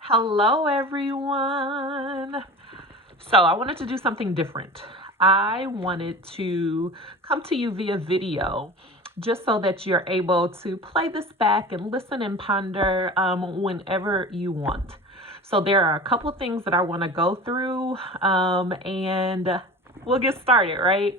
Hello, everyone. So, I wanted to do something different. I wanted to come to you via video just so that you're able to play this back and listen and ponder whenever you want. So, there are a couple things that I want to go through and we'll get started, right?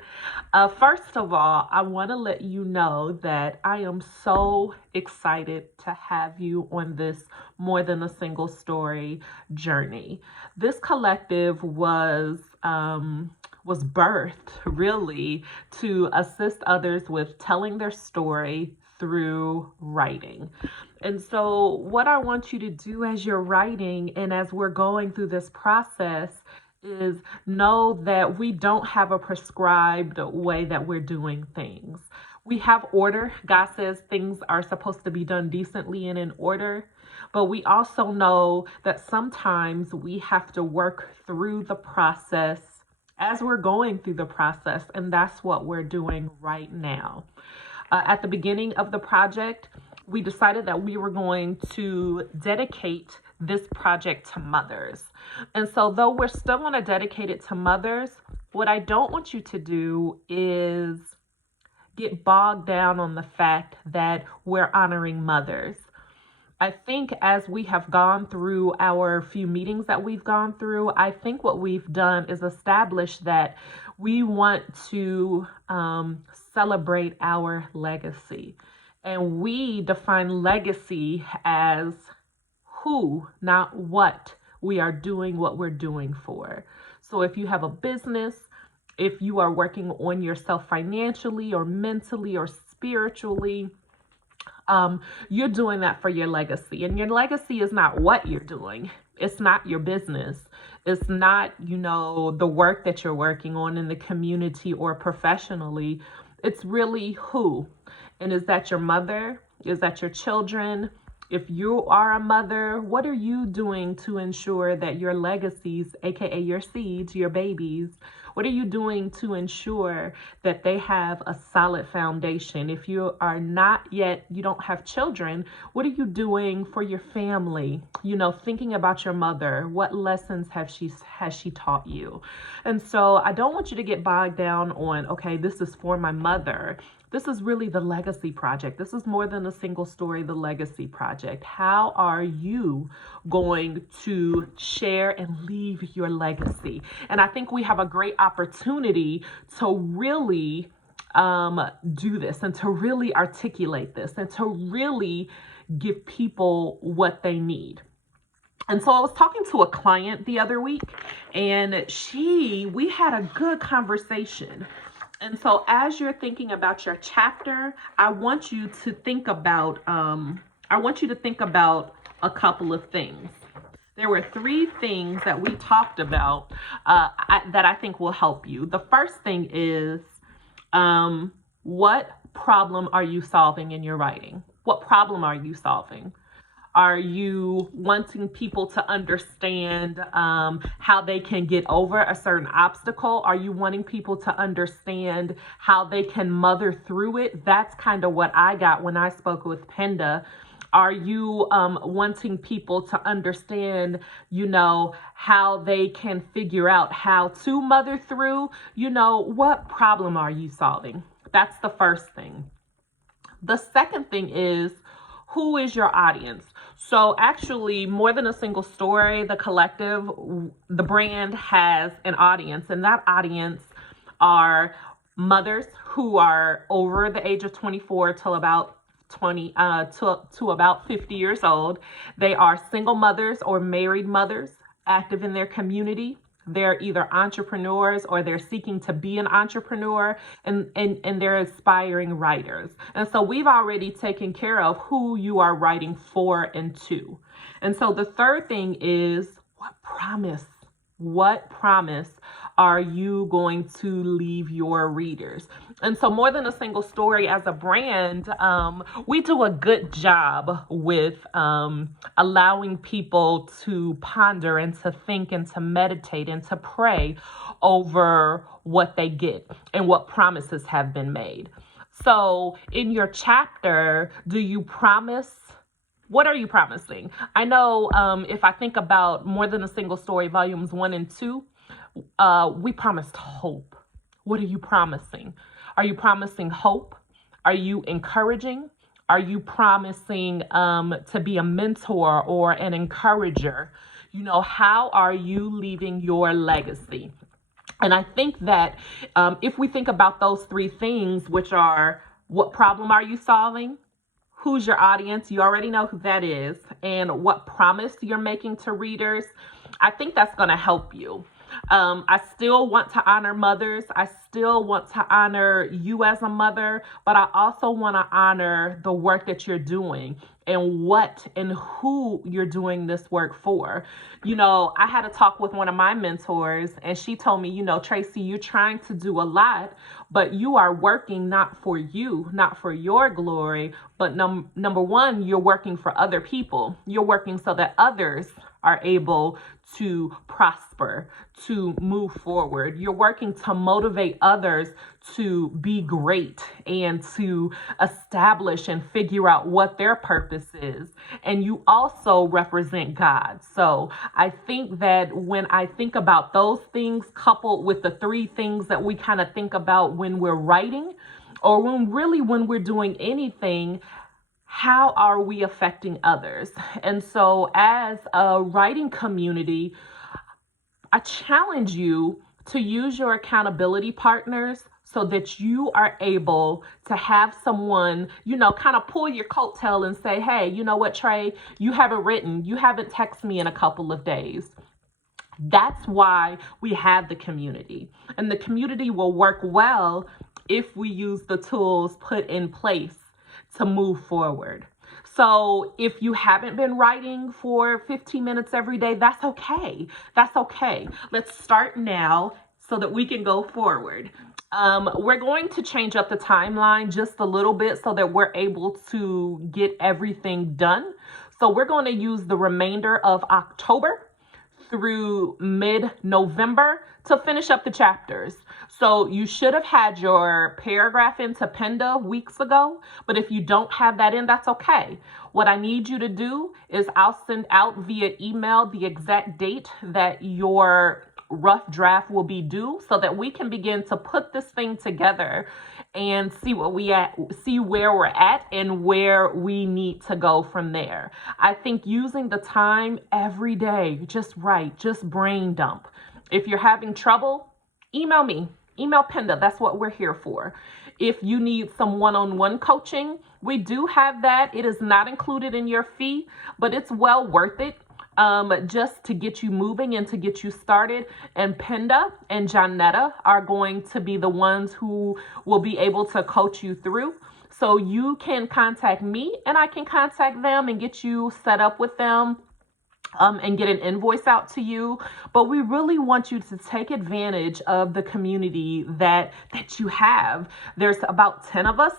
First of all, I want to let you know that I am so excited to have you on this More Than a Single Story journey. This collective was birthed really to assist others with telling their story through writing. And so, what I want you to do as you're writing and as we're going through this process is know that we don't have a prescribed way that we're doing things. We have order. God says things are supposed to be done decently and in order. But we also know that sometimes we have to work through the process as we're going through the process. And that's what we're doing right now. At the beginning of the project, we decided that we were going to dedicate this project to mothers. And so, though we're still going to dedicate it to mothers, what I don't want you to do is get bogged down on the fact that we're honoring mothers. I think as we have gone through our few meetings that we've gone through, I think what we've done is establish that we want to celebrate our legacy. And we define legacy as who, not what we are doing what we're doing for. So if you have a business, if you are working on yourself financially or mentally or spiritually, you're doing that for your legacy. And your legacy is not what you're doing. It's not your business. It's not, the work that you're working on in the community or professionally. It's really who. And is that your mother? Is that your children? If you are a mother, what are you doing to ensure that your legacies, aka your seeds, your babies, what are you doing to ensure that they have a solid foundation? If you are not yet, you don't have children, what are you doing for your family? Thinking about your mother, what lessons has she taught you? And so I don't want you to get bogged down on, okay, this is for my mother. This is really the legacy project. This is More Than a Single Story, the legacy project. How are you going to share and leave your legacy? And I think we have a great opportunity to really do this and to really articulate this and to really give people what they need. And so I was talking to a client the other week and we had a good conversation. And so as you're thinking about your chapter, I want you to think about a couple of things. There were 3 things that we talked about that I think will help you. The first thing is, what problem are you solving in your writing? What problem are you solving? Are you wanting people to understand how they can get over a certain obstacle? Are you wanting people to understand how they can mother through it? That's kind of what I got when I spoke with Penda. Are you wanting people to understand, how they can figure out how to mother through? What problem are you solving? That's the first thing. The second thing is, who is your audience? So actually, More Than a Single Story, the collective, the brand has an audience, and that audience are mothers who are over the age of 24 till about 20 to about 50 years old. They are single mothers or married mothers active in their community. They're either entrepreneurs or they're seeking to be an entrepreneur, and they're aspiring writers. And so we've already taken care of who you are writing for and to. And so the third thing is, what promise are you going to leave your readers? And so More Than a Single Story as a brand, we do a good job with allowing people to ponder and to think and to meditate and to pray over what they get and what promises have been made. So in your chapter, do you promise What are you promising? I know if I think about More Than a Single Story, volumes 1 and 2, we promised hope. What are you promising? Are you promising hope? Are you encouraging? Are you promising to be a mentor or an encourager? How are you leaving your legacy? And I think that if we think about those three things, which are, what problem are you solving? Who's your audience? You already know who that is. And what promise you're making to readers. I think that's going to help you. I still want to honor mothers. I still want to honor you as a mother, but I also want to honor the work that you're doing and what and who you're doing this work for. I had a talk with one of my mentors, and she told me, Tracy, you're trying to do a lot, but you are working not for you, not for your glory, but number one, you're working for other people. You're working so that others are able to prosper, to move forward. You're working to motivate others to be great and to establish and figure out what their purpose is. And you also represent God. So I think that when I think about those things coupled with the three things that we kind of think about when we're writing, or when we're doing anything, how are we affecting others? And so as a writing community, I challenge you to use your accountability partners so that you are able to have someone, kind of pull your coattail and say, hey, you know what, Trey, you haven't texted me in a couple of days. That's why we have the community. And the community will work well if we use the tools put in place to move forward. So if you haven't been writing for 15 minutes every day, that's okay. That's okay. Let's start now so that we can go forward. We're going to change up the timeline just a little bit so that we're able to get everything done. So we're going to use the remainder of October through mid-November to finish up the chapters. So you should have had your paragraph into Penda weeks ago, but if you don't have that in, that's okay. What I need you to do is I'll send out via email the exact date that your rough draft will be due so that we can begin to put this thing together and see where we're at and where we need to go from there. I think using the time every day, just write, just brain dump. If you're having trouble, email me, email Penda. That's what we're here for. If you need some one-on-one coaching, we do have that. It is not included in your fee, but it's well worth it. Just to get you moving and to get you started. And Penda and Janetta are going to be the ones who will be able to coach you through. So you can contact me and I can contact them and get you set up with them. And get an invoice out to you. But we really want you to take advantage of the community that you have. There's about 10 of us.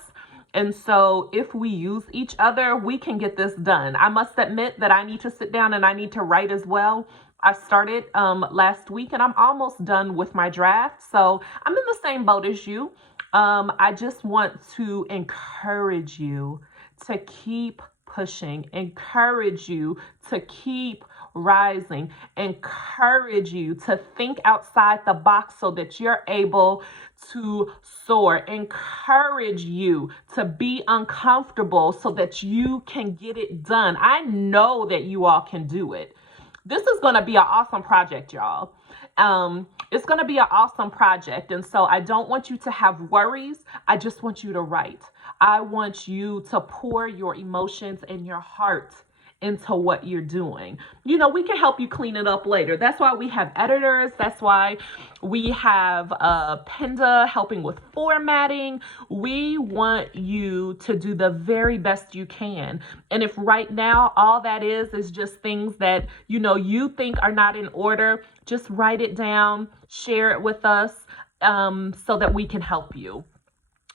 And so if we use each other, we can get this done. I must admit that I need to sit down and I need to write as well. I started last week and I'm almost done with my draft. So I'm in the same boat as you. I just want to encourage you to keep pushing, encourage you to keep rising, encourage you to think outside the box so that you're able to soar, encourage you to be uncomfortable so that you can get it done. I know that you all can do it. This is going to be an awesome project, y'all. It's going to be an awesome project. And so I don't want you to have worries. I just want you to write. I want you to pour your emotions and your heart into what you're doing. We can help you clean it up later. That's why we have editors. That's why we have Penda helping with formatting. We want you to do the very best you can. And if right now all that is just things that you think are not in order, just write it down, share it with us so that we can help you.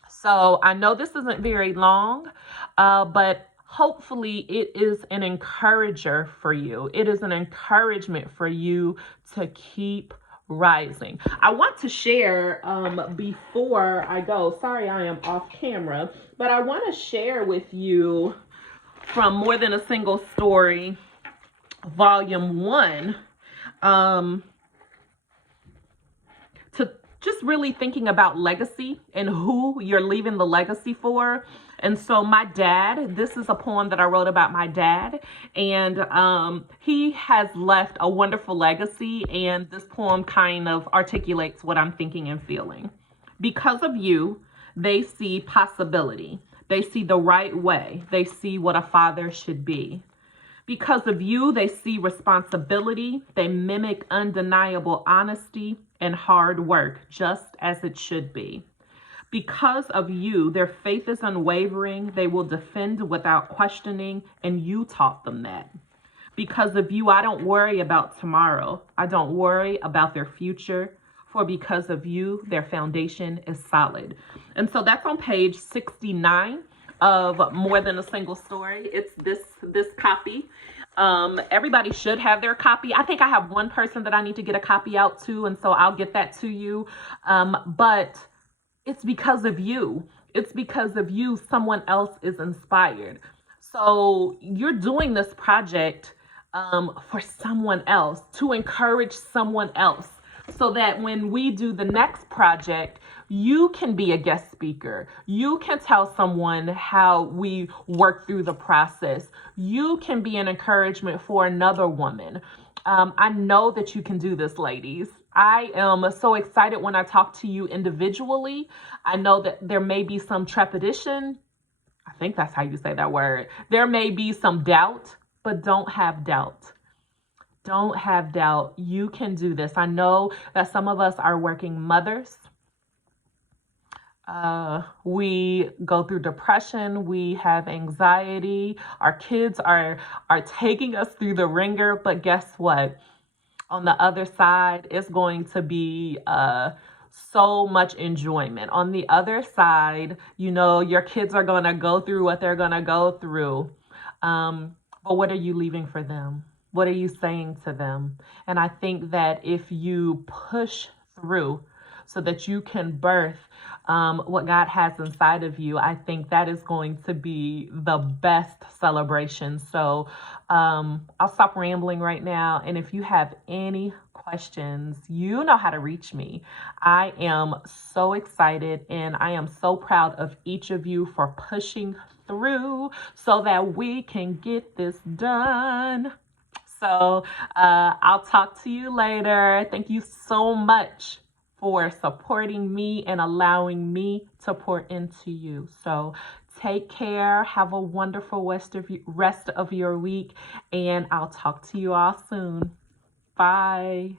So I know this isn't very long, but hopefully it is an encourager for you. It is an encouragement for you to keep rising. I want to share before I go, sorry I am off camera, but I want to share with you from More Than a Single Story, Volume 1, to just really thinking about legacy and who you're leaving the legacy for. And so my dad, this is a poem that I wrote about my dad, and he has left a wonderful legacy, and this poem kind of articulates what I'm thinking and feeling. Because of you, they see possibility. They see the right way. They see what a father should be. Because of you, they see responsibility. They mimic undeniable honesty and hard work, just as it should be. Because of you, their faith is unwavering. They will defend without questioning, and you taught them that. Because of you, I don't worry about tomorrow. I don't worry about their future. For because of you, their foundation is solid. And so that's on page 69 of More Than a Single Story. It's this copy. Everybody should have their copy. I think I have one person that I need to get a copy out to, and so I'll get that to you. But it's because of you. It's because of you someone else is inspired. So you're doing this project for someone else, to encourage someone else, so that when we do the next project, you can be a guest speaker. You can tell someone how we work through the process. You can be an encouragement for another woman. I know that you can do this, ladies. I am so excited when I talk to you individually. I know that there may be some trepidation. I think that's how you say that word. There may be some doubt, but don't have doubt. Don't have doubt. You can do this. I know that some of us are working mothers. We go through depression. We have anxiety. Our kids are taking us through the ringer. But guess what? On the other side, it's going to be so much enjoyment. On the other side, you know, your kids are going to go through what they're going to go through. But what are you leaving for them? What are you saying to them? And I think that if you push through so that you can birth what God has inside of you, I think that is going to be the best celebration. So I'll stop rambling right now. And if you have any questions, you know how to reach me. I am so excited and I am so proud of each of you for pushing through so that we can get this done. So I'll talk to you later. Thank you so much for supporting me and allowing me to pour into you. So take care. Have a wonderful rest of your week, and I'll talk to you all soon. Bye.